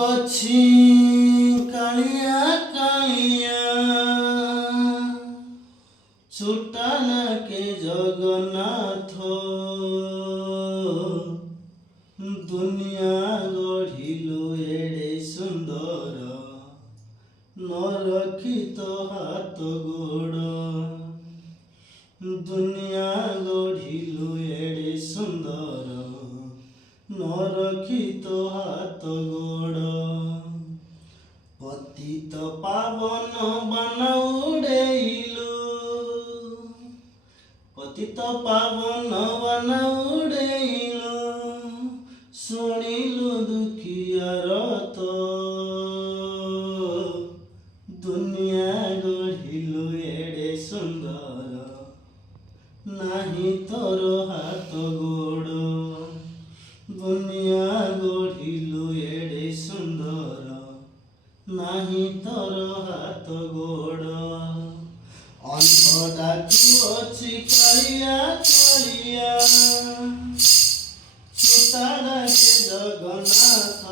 ଅଛି କାଳିଆ କାଳିଆ ଛୋଟାନାକେ ଜଗନ୍ନାଥ ଦୁନିଆ ଗଢ଼ିଲୁ ଏଡ଼େ ସୁନ୍ଦର ନ ରଖି ତ ହାତ ଗୋଡ଼ ଦୁନିଆ ଗଢ଼ିଲୁ ଏଡ଼େ ସୁନ୍ଦର ନ ରଖି ତ ହାତ ଗୋଡ଼ ପତିତ ପାବନ ବାନ ଉଡ଼େଇଲୁ ପତିତ ପାବନ ବାନ ଉଡ଼େଇଲୁ ଶୁଣିଲୁ ଦୁଃଖିଆର ତ ଦୁନିଆ ଗଢ଼ିଲୁ ଏଡ଼େ ସୁନ୍ଦର ନାହିଁ ତୋର ହାତ ଗୋଡ଼ ଦୁନିଆ ଗଢ଼ିଲୁ ଏଡ଼େ ସୁନ୍ଦର ନାହିଁ ତୋର ହାତ ଗୋଡ଼ ଅନ୍ଧ ଡାକୁଅଛି କାଳିଆ କାଳିଆ ଛୋଟା ଡାକେ ଜଗନ୍ନାଥ